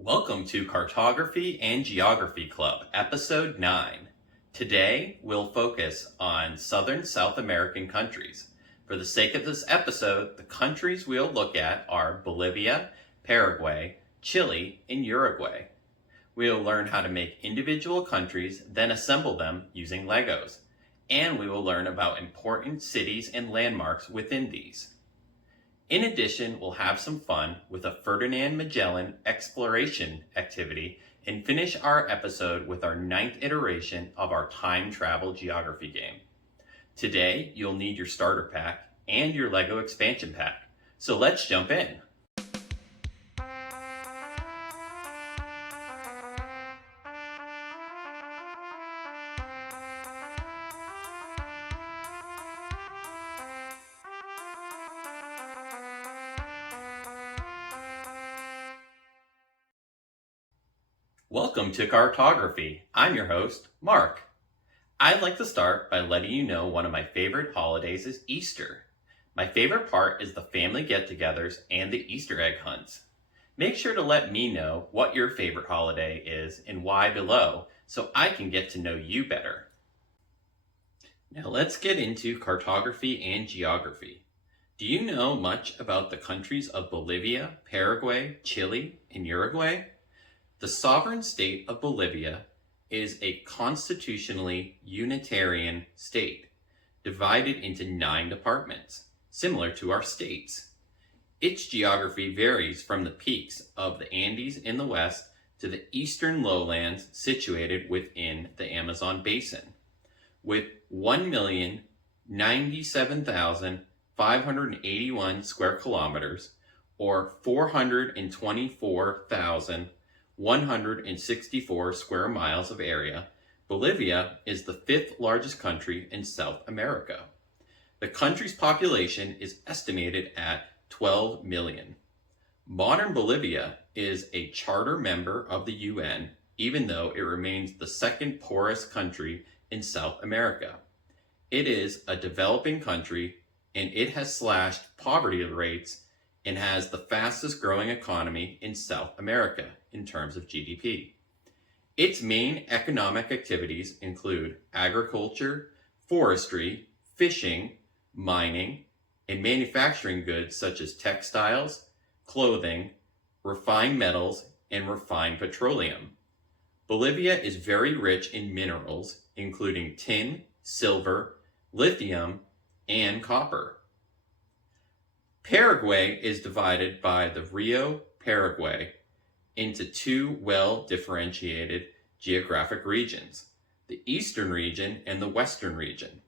Welcome to Cartography and Geography Club, Episode 9. Today, we'll focus on Southern South American countries. For the sake of this episode, the countries we'll look at are Bolivia, Paraguay, Chile, and Uruguay. We'll learn how to make individual countries, then assemble them using Legos. And we will learn about important cities and landmarks within these. In addition, we'll have some fun with a Ferdinand Magellan exploration activity and finish our episode with our 9th iteration of our time travel geography game. Today, you'll need your starter pack and your Lego expansion pack. So let's jump in. Welcome to Cartography. I'm your host, Mark. I'd like to start by letting you know one of my favorite holidays is Easter. My favorite part is the family get-togethers and the Easter egg hunts. Make sure to let me know what your favorite holiday is and why below so I can get to know you better. Now let's get into cartography and geography. Do you know much about the countries of Bolivia, Paraguay, Chile, and Uruguay? The sovereign state of Bolivia is a constitutionally unitarian state, divided into 9 departments, similar to our states. Its geography varies from the peaks of the Andes in the west to the eastern lowlands situated within the Amazon basin, with 1,097,581 square kilometers, or 424,164 square miles of area. Bolivia is the 5th largest country in South America. The country's population is estimated at 12 million. Modern Bolivia is a charter member of the UN, even though it remains the 2nd poorest country in South America. It is a developing country, and it has slashed poverty rates and has the fastest growing economy in South America in terms of GDP. Its main economic activities include agriculture, forestry, fishing, mining, and manufacturing goods such as textiles, clothing, refined metals, and refined petroleum. Bolivia is very rich in minerals, including tin, silver, lithium, and copper. Paraguay is divided by the Rio Paraguay into 2 well-differentiated geographic regions, the Eastern region and the Western region.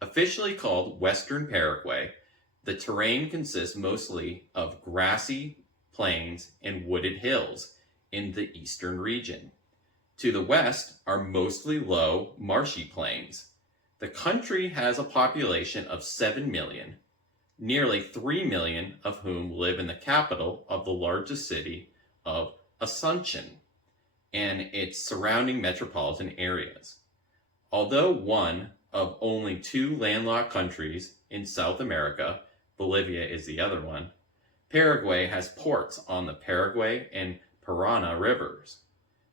Officially called Western Paraguay, the terrain consists mostly of grassy plains and wooded hills in the Eastern region. To the west are mostly low, marshy plains. The country has a population of 7 million, nearly 3 million of whom live in the capital of the largest city of Asuncion and its surrounding metropolitan areas. Although one of only 2 landlocked countries in South America, Bolivia is the other one, Paraguay has ports on the Paraguay and Parana rivers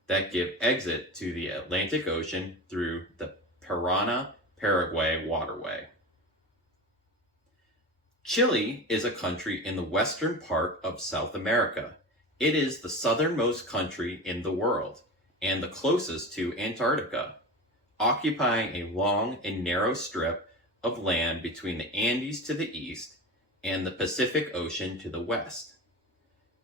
that give exit to the Atlantic Ocean through the Parana-Paraguay waterway. Chile is a country in the western part of South America. It is the southernmost country in the world and the closest to Antarctica, occupying a long and narrow strip of land between the Andes to the east and the Pacific Ocean to the west.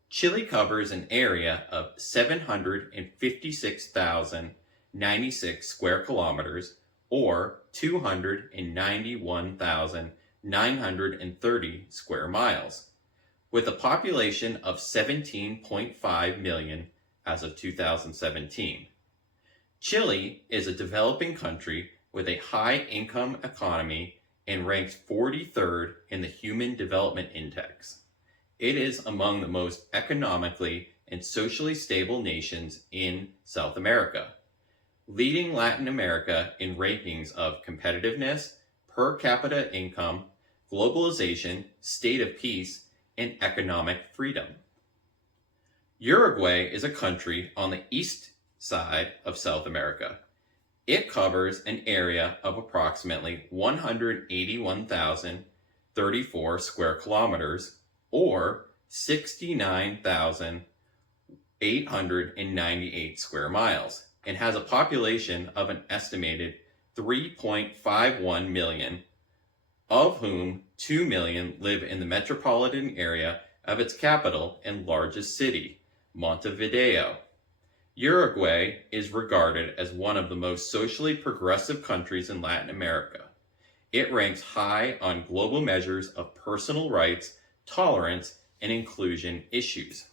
Chile covers an area of 756,096 square kilometers, or 291,930 square miles, with a population of 17.5 million as of 2017. Chile is a developing country with a high-income economy and ranks 43rd in the Human Development Index. It is among the most economically and socially stable nations in South America, leading Latin America in rankings of competitiveness, per capita income, globalization, state of peace, and economic freedom. Uruguay is a country on the east side of South America. It covers an area of approximately 181,034 square kilometers, or 69,898 square miles, and has a population of an estimated 3.51 million, of whom 2 million live in the metropolitan area of its capital and largest city, Montevideo. Uruguay is regarded as one of the most socially progressive countries in Latin America. It ranks high on global measures of personal rights, tolerance, and inclusion issues.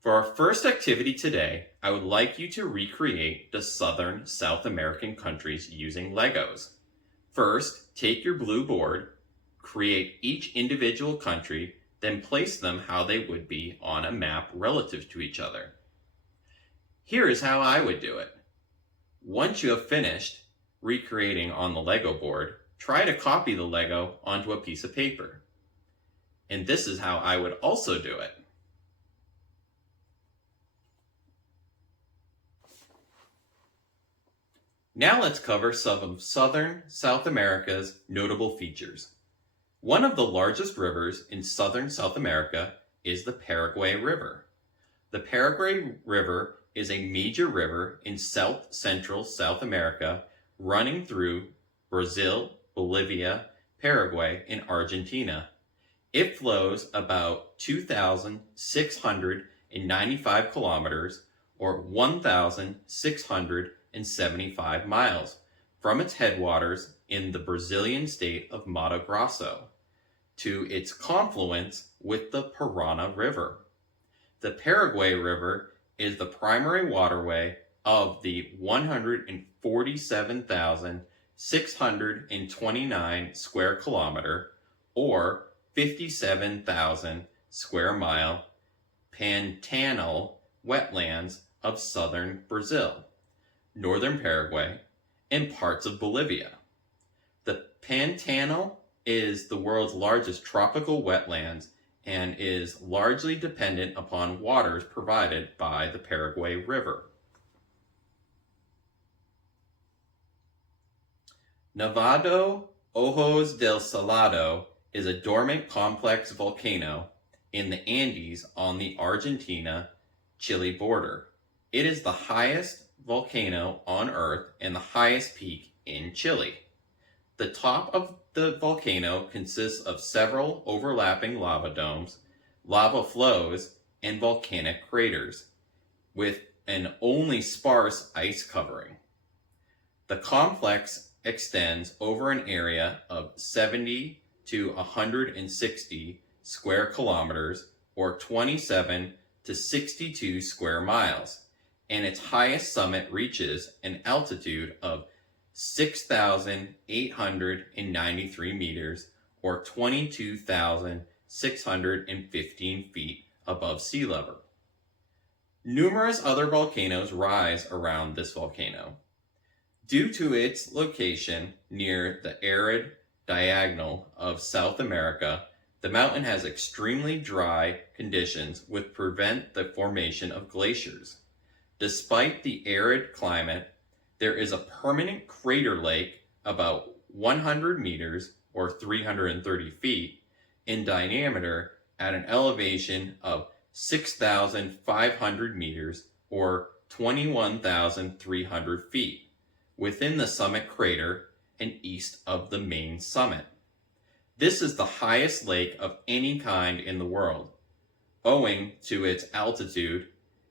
For our first activity today, I would like you to recreate the southern South American countries using Legos. First, take your blue board, create each individual country, then place them how they would be on a map relative to each other. Here is how I would do it. Once you have finished recreating on the Lego board, try to copy the Lego onto a piece of paper. And this is how I would also do it. Now let's cover some of southern South America's notable features. One of the largest rivers in southern South America is the Paraguay River. The Paraguay River is a major river in south-central South America running through Brazil, Bolivia, Paraguay, and Argentina. It flows about 2,695 kilometers or 1,675 miles from its headwaters in the Brazilian state of Mato Grosso to its confluence with the Parana River. The Paraguay River is the primary waterway of the 147,629 square kilometer or 57,000 square mile Pantanal wetlands of southern Brazil, northern Paraguay, and parts of Bolivia. The Pantanal is the world's largest tropical wetlands and is largely dependent upon waters provided by the Paraguay River. Nevado Ojos del Salado is a dormant complex volcano in the Andes on the Argentina-Chile border. It is the highest volcano on Earth and the highest peak in Chile. The top of the volcano consists of several overlapping lava domes, lava flows, and volcanic craters, with an only sparse ice covering. The complex extends over an area of 70 to 160 square kilometers, or 27 to 62 square miles, and its highest summit reaches an altitude of 6,893 meters, or 22,615 feet above sea level. Numerous other volcanoes rise around this volcano. Due to its location near the arid diagonal of South America, the mountain has extremely dry conditions which prevent the formation of glaciers. Despite the arid climate, there is a permanent crater lake about 100 meters or 330 feet in diameter at an elevation of 6,500 meters or 21,300 feet within the summit crater and east of the main summit. This is the highest lake of any kind in the world. Owing to its altitude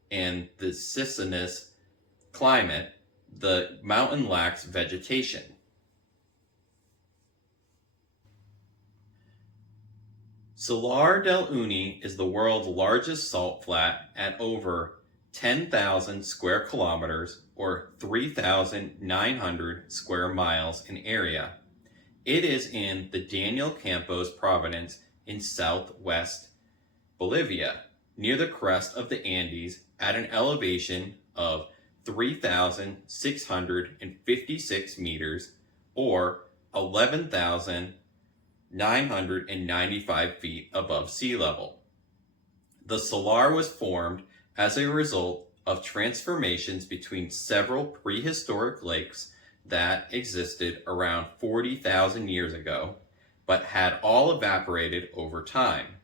and the seasonous climate, the mountain lacks vegetation. Salar del Uyuni is the world's largest salt flat at over 10,000 square kilometers or 3,900 square miles in area. It is in the Daniel Campos province in southwest Bolivia, near the crest of the Andes at an elevation of 3,656 meters or 11,995 feet above sea level. The salar was formed as a result of transformations between several prehistoric lakes that existed around 40,000 years ago, but had all evaporated over time.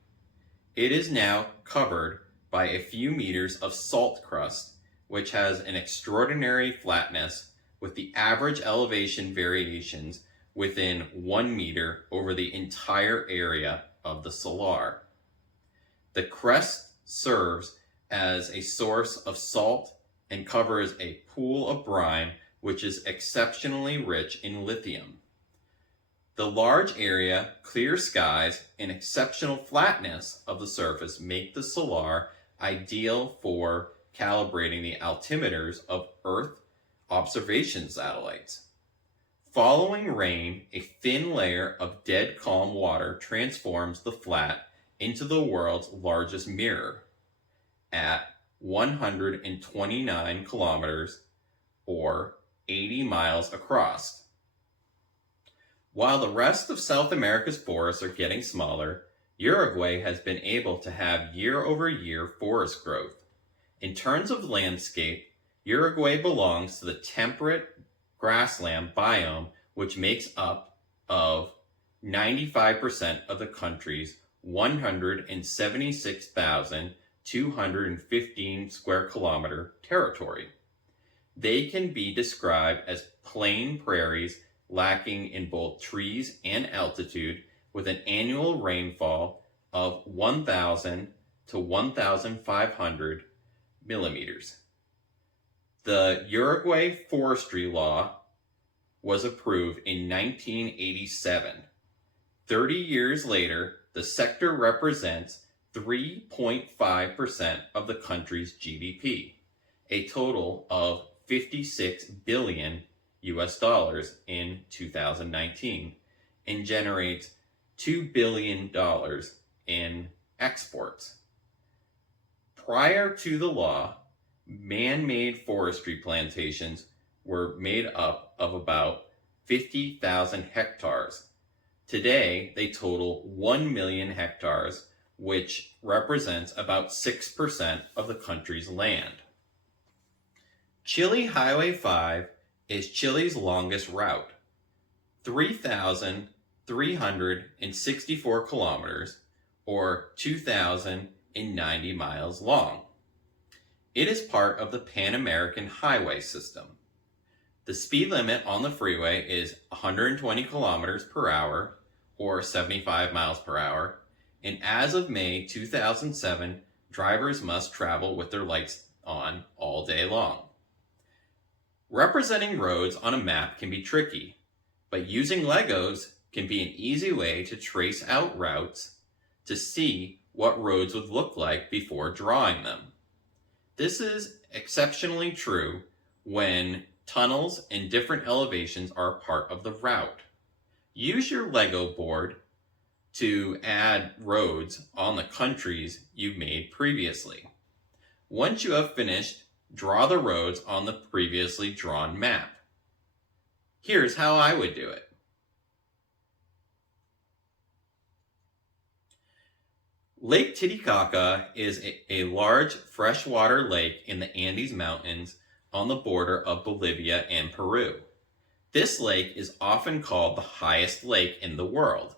It is now covered by a few meters of salt crust, which has an extraordinary flatness, with the average elevation variations within 1 meter over the entire area of the salar. The crest serves as a source of salt and covers a pool of brine which is exceptionally rich in lithium. The large area, clear skies, and exceptional flatness of the surface make the salar ideal for calibrating the altimeters of Earth observation satellites. Following rain, a thin layer of dead calm water transforms the flat into the world's largest mirror at 129 kilometers or 80 miles across. While the rest of South America's forests are getting smaller, Uruguay has been able to have year-over-year forest growth. In terms of landscape, Uruguay belongs to the temperate grassland biome, which makes up of 95% of the country's 176,215 square kilometer territory. They can be described as plain prairies lacking in both trees and altitude, with an annual rainfall of 1,000 to 1,500 millimeters. The Uruguay Forestry Law was approved in 1987. 30 years later, the sector represents 3.5% of the country's GDP, a total of $56 billion in 2019, and generates $2 billion in exports. Prior to the law, man-made forestry plantations were made up of about 50,000 hectares. Today, they total 1 million hectares, which represents about 6% of the country's land. Chile Highway 5 is Chile's longest route, 3,364 kilometers, or 2,090 miles long. It is part of the Pan American Highway system. The speed limit on the freeway is 120 kilometers per hour, or 75 miles per hour, and as of May 2007, drivers must travel with their lights on all day long. Representing roads on a map can be tricky, but using Legos can be an easy way to trace out routes to see what roads would look like before drawing them. This is exceptionally true when tunnels and different elevations are a part of the route. Use your Lego board to add roads on the countries you've made previously. Once you have finished, draw the roads on the previously drawn map. Here's how I would do it. Lake Titicaca is a large freshwater lake in the Andes Mountains on the border of Bolivia and Peru. This lake is often called the highest lake in the world.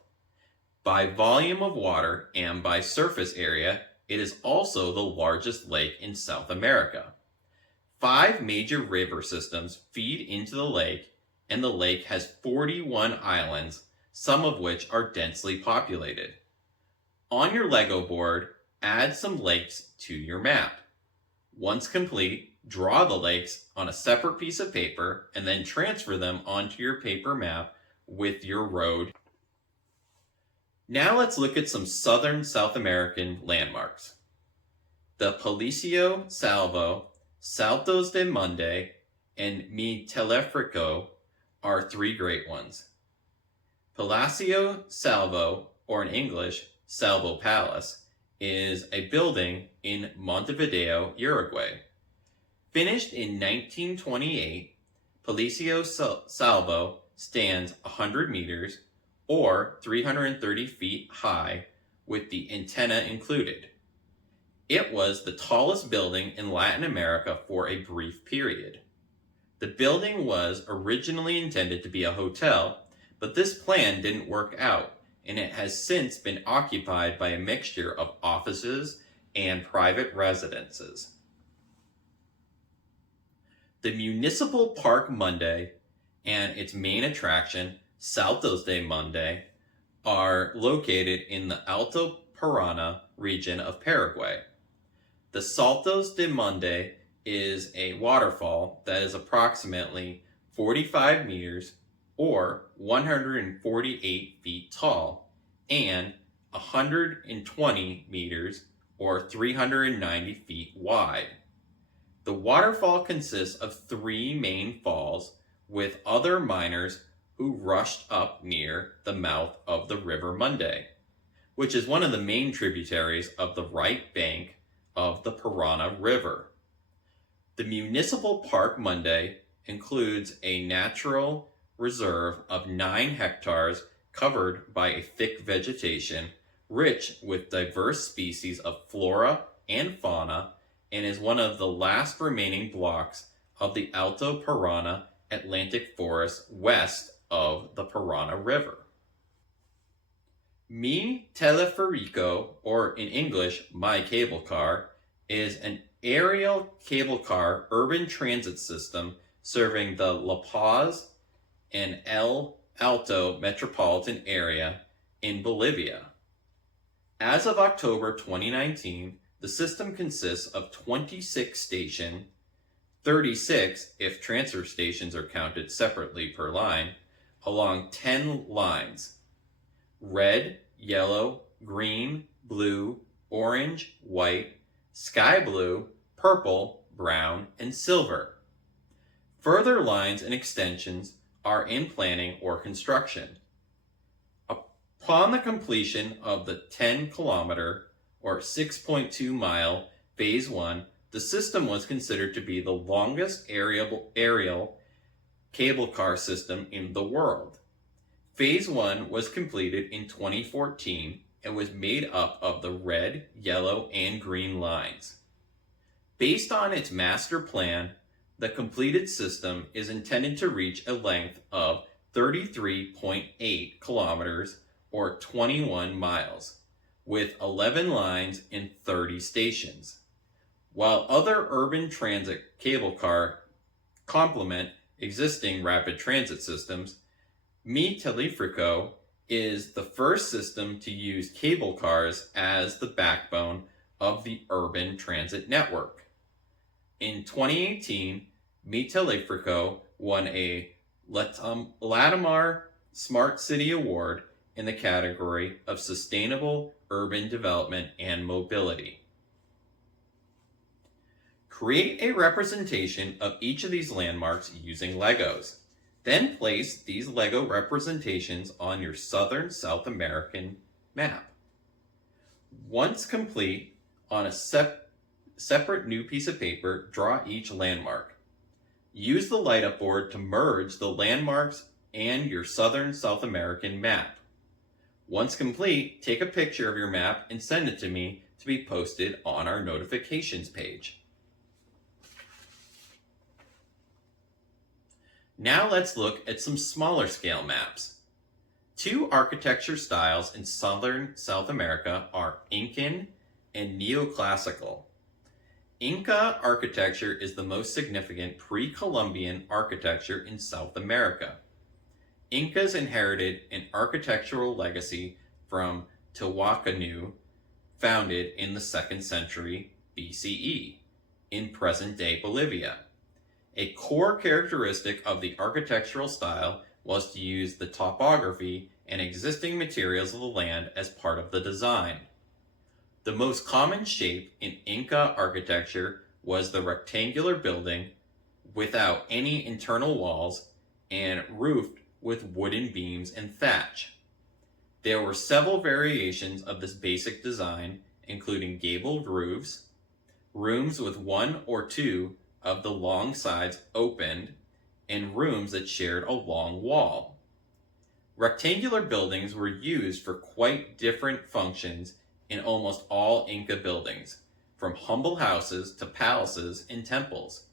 By volume of water and by surface area, it is also the largest lake in South America. 5 major river systems feed into the lake, and the lake has 41 islands, some of which are densely populated. On your Lego board, add some lakes to your map. Once complete, draw the lakes on a separate piece of paper and then transfer them onto your paper map with your road. Now let's look at some southern South American landmarks. The Palacio Salvo, Saltos de Monde, and Mi Teleférico are 3 great ones. Palacio Salvo, or in English, Salvo Palace, is a building in Montevideo, Uruguay. Finished in 1928, Palacio Salvo stands 100 meters or 330 feet high with the antenna included. It was the tallest building in Latin America for a brief period. The building was originally intended to be a hotel, but this plan didn't work out, and it has since been occupied by a mixture of offices and private residences. The Municipal Park Monday and its main attraction, Saltos de Monday, are located in the Alto Paraná region of Paraguay. The Saltos de Monday is a waterfall that is approximately 45 meters or 148 feet tall and 120 meters or 390 feet wide. The waterfall consists of three main falls with other miners who rushed up near the mouth of the River Monday, which is one of the main tributaries of the right bank of the Paraná River. The Municipal Park Monday includes a natural reserve of 9 hectares covered by a thick vegetation, rich with diverse species of flora and fauna, and is one of the last remaining blocks of the Alto Paraná Atlantic Forest west of the Paraná River. Mi Teleférico, or in English, My Cable Car, is an aerial cable car urban transit system serving the La Paz and El Alto metropolitan area in Bolivia. As of October 2019, the system consists of 26 stations, 36 if transfer stations are counted separately per line, along 10 lines: red, yellow, green, blue, orange, white, sky blue, purple, brown, and silver. Further lines and extensions are in planning or construction. Upon the completion of the 10-kilometer or 6.2 mile Phase 1, the system was considered to be the longest aerial cable car system in the world. Phase 1 was completed in 2014 and was made up of the red, yellow, and green lines. Based on its master plan, the completed system is intended to reach a length of 33.8 kilometers or 21 miles, with 11 lines and 30 stations. While other urban transit cable car complement existing rapid transit systems, Mi Teleférico is the first system to use cable cars as the backbone of the urban transit network. In 2018, Mi Teleférico won a Latimar Smart City Award in the category of Sustainable Urban Development and Mobility. Create a representation of each of these landmarks using Legos. Then place these Lego representations on your Southern South American map. Once complete, on a separate new piece of paper, draw each landmark. Use the light-up board to merge the landmarks and your Southern South American map. Once complete, take a picture of your map and send it to me to be posted on our notifications page. Now let's look at some smaller scale maps. Two architecture styles in Southern South America are Incan and Neoclassical. Inca architecture is the most significant pre-Columbian architecture in South America. Incas inherited an architectural legacy from Tiwanaku, founded in the 2nd century BCE, in present-day Bolivia. A core characteristic of the architectural style was to use the topography and existing materials of the land as part of the design. The most common shape in Inca architecture was the rectangular building without any internal walls and roofed with wooden beams and thatch. There were several variations of this basic design, including gabled roofs, rooms with one or two of the long sides opened, and rooms that shared a long wall. Rectangular buildings were used for quite different functions in almost all Inca buildings, from humble houses to palaces and temples.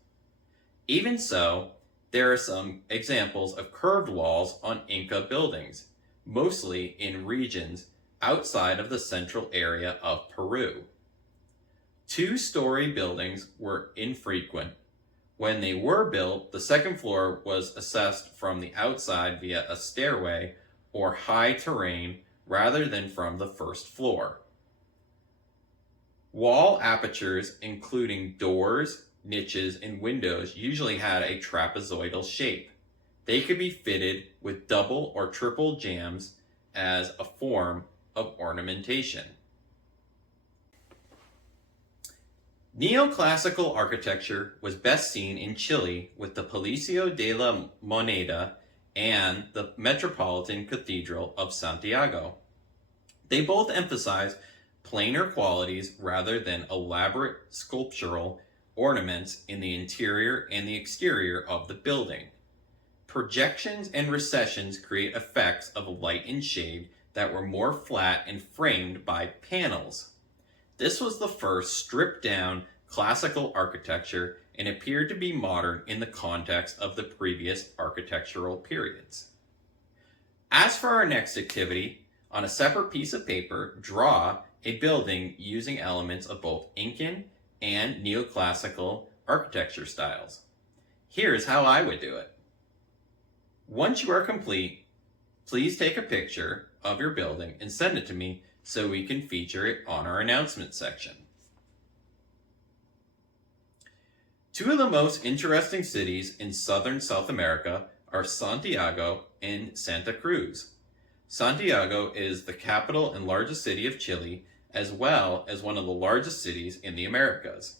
Even so, there are some examples of curved walls on Inca buildings, mostly in regions outside of the central area of Peru. Two-story buildings were infrequent. When they were built, the second floor was accessed from the outside via a stairway or high terrain rather than from the first floor. Wall apertures, including doors, niches, and windows, usually had a trapezoidal shape. They could be fitted with double or triple jambs as a form of ornamentation. Neoclassical architecture was best seen in Chile with the Palacio de la Moneda and the Metropolitan Cathedral of Santiago. They both emphasize planar qualities rather than elaborate sculptural ornaments in the interior and the exterior of the building. Projections and recessions create effects of light and shade that were more flat and framed by panels. This was the first stripped-down classical architecture and appeared to be modern in the context of the previous architectural periods. As for our next activity, on a separate piece of paper, draw a building using elements of both Incan and neoclassical architecture styles. Here's how I would do it. Once you are complete, please take a picture of your building and send it to me so we can feature it on our announcement section. Two of the most interesting cities in southern South America are Santiago and Santa Cruz. Santiago is the capital and largest city of Chile, as well as one of the largest cities in the Americas.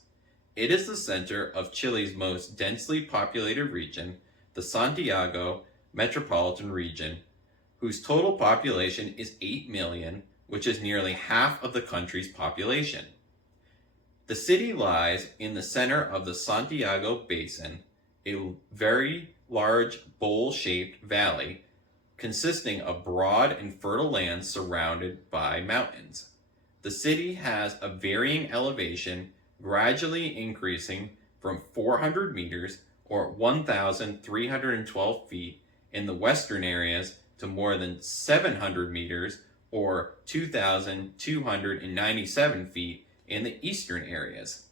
It is the center of Chile's most densely populated region, the Santiago metropolitan region, whose total population is 8 million, which is nearly half of the country's population. The city lies in the center of the Santiago Basin, a very large bowl-shaped valley consisting of broad and fertile lands surrounded by mountains. The city has a varying elevation, gradually increasing from 400 meters or 1,312 feet in the western areas to more than 700 meters or 2,297 feet in the eastern areas.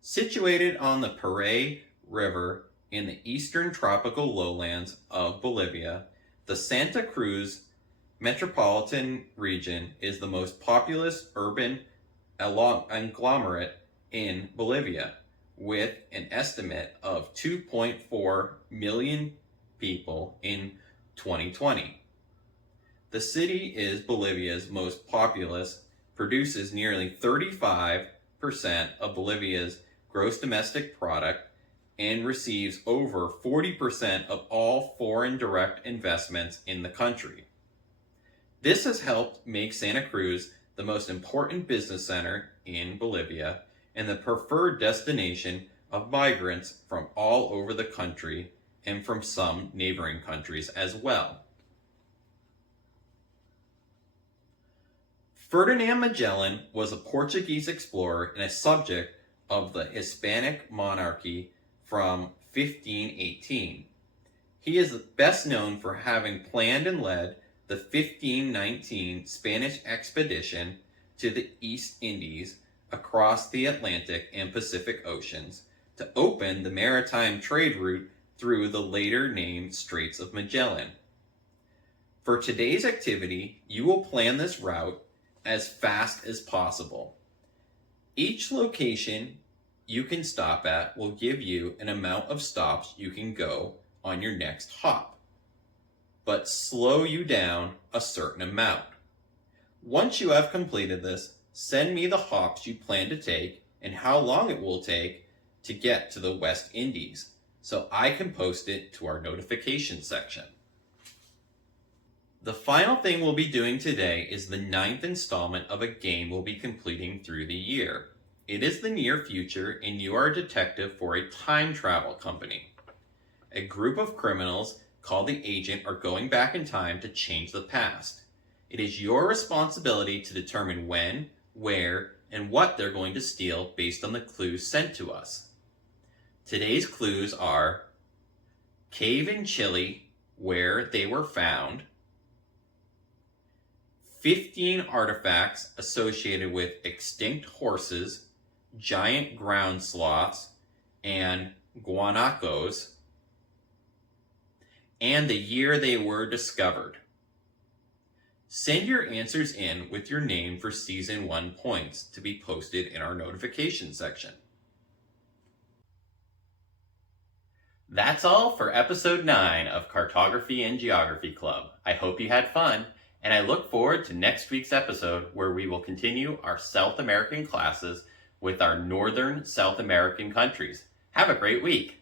Situated on the Paraguay River in the eastern tropical lowlands of Bolivia, the Santa Cruz metropolitan region is the most populous urban conglomerate in Bolivia, with an estimate of 2.4 million people in 2020. The city is Bolivia's most populous, produces nearly 35% of Bolivia's gross domestic product, and receives over 40% of all foreign direct investments in the country. This has helped make Santa Cruz the most important business center in Bolivia and the preferred destination of migrants from all over the country and from some neighboring countries as well. Ferdinand Magellan was a Portuguese explorer and a subject of the Hispanic monarchy from 1518. He is best known for having planned and led the 1519 Spanish expedition to the East Indies across the Atlantic and Pacific Oceans to open the maritime trade route through the later named Straits of Magellan. For today's activity, you will plan this route as fast as possible. Each location you can stop at will give you an amount of stops you can go on your next hop, but slow you down a certain amount. Once you have completed this, send me the hops you plan to take and how long it will take to get to the West Indies, so I can post it to our notification section. The final thing we'll be doing today is the 9th installment of a game we'll be completing through the year. It is the near future, and you are a detective for a time travel company. A group of criminals called the Agent are going back in time to change the past. It is your responsibility to determine when, where, and what they're going to steal based on the clues sent to us. Today's clues are cave in Chile where they were found, 15 artifacts associated with extinct horses, giant ground sloths, and guanacos, and the year they were discovered. Send your answers in with your name for Season 1 points to be posted in our notification section. That's all for Episode 9 of Cartography and Geography Club. I hope you had fun, and I look forward to next week's episode where we will continue our South American classes with our Northern South American countries. Have a great week!